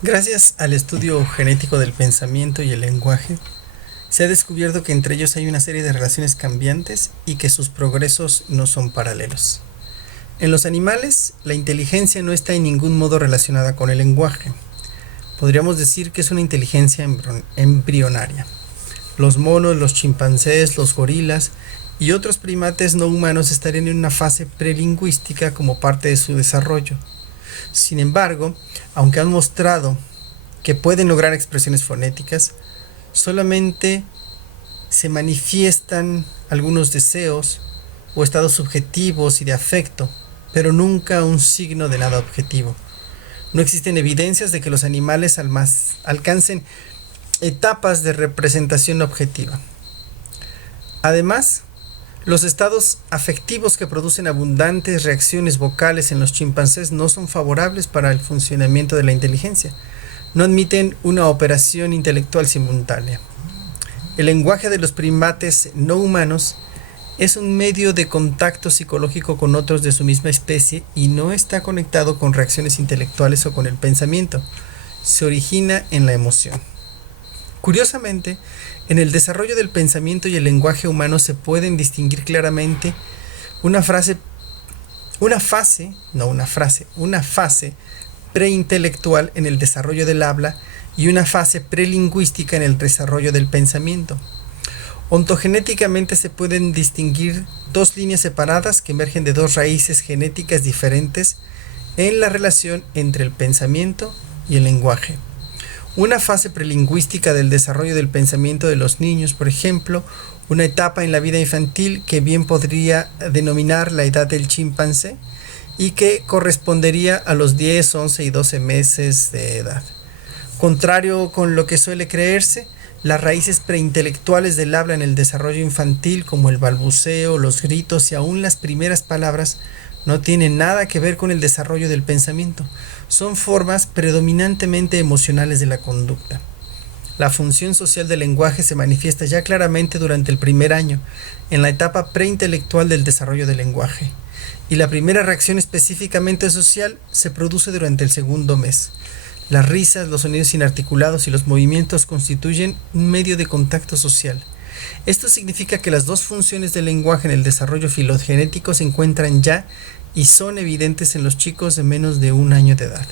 Gracias al estudio genético del pensamiento y el lenguaje, se ha descubierto que entre ellos hay una serie de relaciones cambiantes y que sus progresos no son paralelos. En los animales, la inteligencia no está en ningún modo relacionada con el lenguaje. Podríamos decir que es una inteligencia embrionaria. Los monos, los chimpancés, los gorilas y otros primates no humanos estarían en una fase prelingüística como parte de su desarrollo. Sin embargo, aunque han mostrado que pueden lograr expresiones fonéticas, solamente se manifiestan algunos deseos o estados subjetivos y de afecto, pero nunca un signo de nada objetivo. No existen evidencias de que los animales alcancen etapas de representación objetiva. Además, los estados afectivos que producen abundantes reacciones vocales en los chimpancés no son favorables para el funcionamiento de la inteligencia. No admiten una operación intelectual simultánea. El lenguaje de los primates no humanos es un medio de contacto psicológico con otros de su misma especie y no está conectado con reacciones intelectuales o con el pensamiento. Se origina en la emoción. Curiosamente, en el desarrollo del pensamiento y el lenguaje humano se pueden distinguir claramente una fase preintelectual en el desarrollo del habla y una fase prelingüística en el desarrollo del pensamiento. Ontogenéticamente se pueden distinguir dos líneas separadas que emergen de dos raíces genéticas diferentes en la relación entre el pensamiento y el lenguaje. Una fase prelingüística del desarrollo del pensamiento de los niños, por ejemplo, una etapa en la vida infantil que bien podría denominar la edad del chimpancé y que correspondería a los 10, 11 y 12 meses de edad. Contrario con lo que suele creerse, las raíces preintelectuales del habla en el desarrollo infantil, como el balbuceo, los gritos y aún las primeras palabras, no tienen nada que ver con el desarrollo del pensamiento. Son formas predominantemente emocionales de la conducta. La función social del lenguaje se manifiesta ya claramente durante el primer año, en la etapa preintelectual del desarrollo del lenguaje, y la primera reacción específicamente social se produce durante el segundo mes. Las risas, los sonidos inarticulados y los movimientos constituyen un medio de contacto social. Esto significa que las dos funciones del lenguaje en el desarrollo filogenético se encuentran ya y son evidentes en los chicos de menos de 1 año de edad.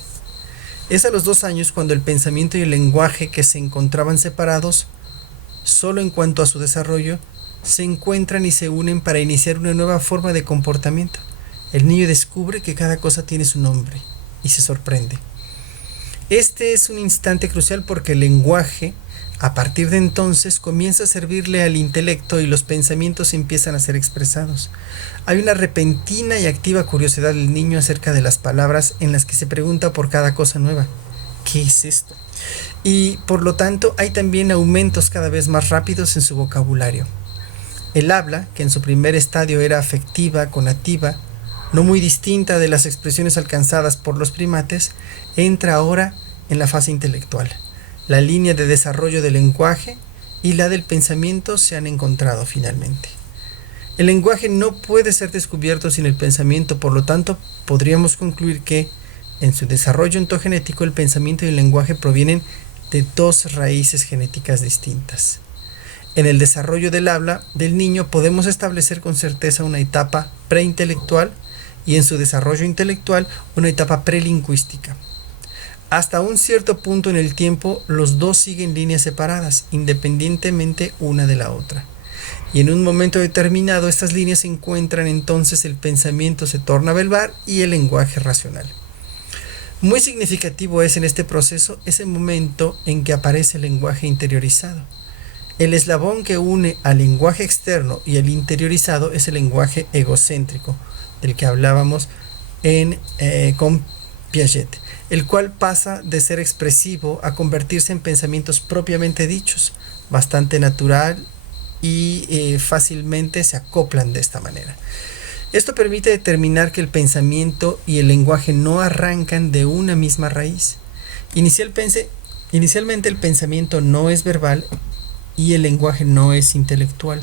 Es a los 2 años cuando el pensamiento y el lenguaje, que se encontraban separados solo en cuanto a su desarrollo, se encuentran y se unen para iniciar una nueva forma de comportamiento. El niño descubre que cada cosa tiene su nombre y se sorprende. Este es un instante crucial porque el lenguaje, a partir de entonces, comienza a servirle al intelecto y los pensamientos empiezan a ser expresados. Hay una repentina y activa curiosidad del niño acerca de las palabras en las que se pregunta por cada cosa nueva. ¿Qué es esto? Y por lo tanto hay también aumentos cada vez más rápidos en su vocabulario. El habla, que en su primer estadio era afectiva, conativa, no muy distinta de las expresiones alcanzadas por los primates, entra ahora en la fase intelectual. La línea de desarrollo del lenguaje y la del pensamiento se han encontrado finalmente. El lenguaje no puede ser descubierto sin el pensamiento, por lo tanto, podríamos concluir que, en su desarrollo ontogenético, el pensamiento y el lenguaje provienen de dos raíces genéticas distintas. En el desarrollo del habla del niño podemos establecer con certeza una etapa preintelectual y en su desarrollo intelectual una etapa prelingüística. Hasta un cierto punto en el tiempo, los dos siguen líneas separadas, independientemente una de la otra. Y en un momento determinado, estas líneas se encuentran, entonces el pensamiento se torna verbal y el lenguaje racional. Muy significativo es en este proceso ese momento en que aparece el lenguaje interiorizado. El eslabón que une al lenguaje externo y al interiorizado es el lenguaje egocéntrico, del que hablábamos con Piaget, el cual pasa de ser expresivo a convertirse en pensamientos propiamente dichos, bastante natural y fácilmente se acoplan de esta manera. Esto permite determinar que el pensamiento y el lenguaje no arrancan de una misma raíz. Inicialmente el pensamiento no es verbal y el lenguaje no es intelectual.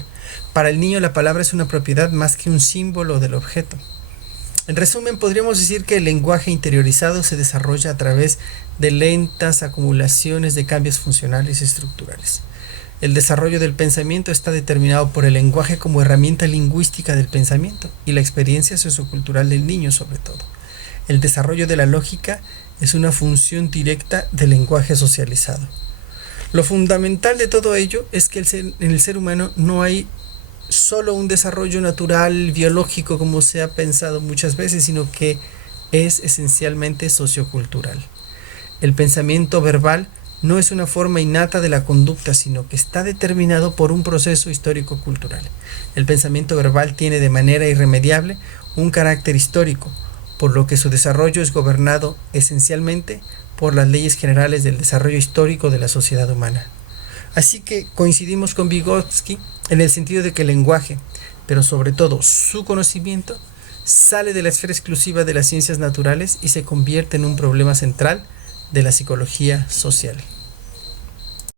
Para el niño la palabra es una propiedad más que un símbolo del objeto. En resumen, podríamos decir que el lenguaje interiorizado se desarrolla a través de lentas acumulaciones de cambios funcionales y estructurales. El desarrollo del pensamiento está determinado por el lenguaje como herramienta lingüística del pensamiento y la experiencia sociocultural del niño sobre todo. El desarrollo de la lógica es una función directa del lenguaje socializado. Lo fundamental de todo ello es que en el ser humano no hay solo un desarrollo natural, biológico, como se ha pensado muchas veces, sino que es esencialmente sociocultural. El pensamiento verbal no es una forma innata de la conducta, sino que está determinado por un proceso histórico-cultural. El pensamiento verbal tiene de manera irremediable un carácter histórico, por lo que su desarrollo es gobernado esencialmente por las leyes generales del desarrollo histórico de la sociedad humana. Así que coincidimos con Vygotsky en el sentido de que el lenguaje, pero sobre todo su conocimiento, sale de la esfera exclusiva de las ciencias naturales y se convierte en un problema central de la psicología social.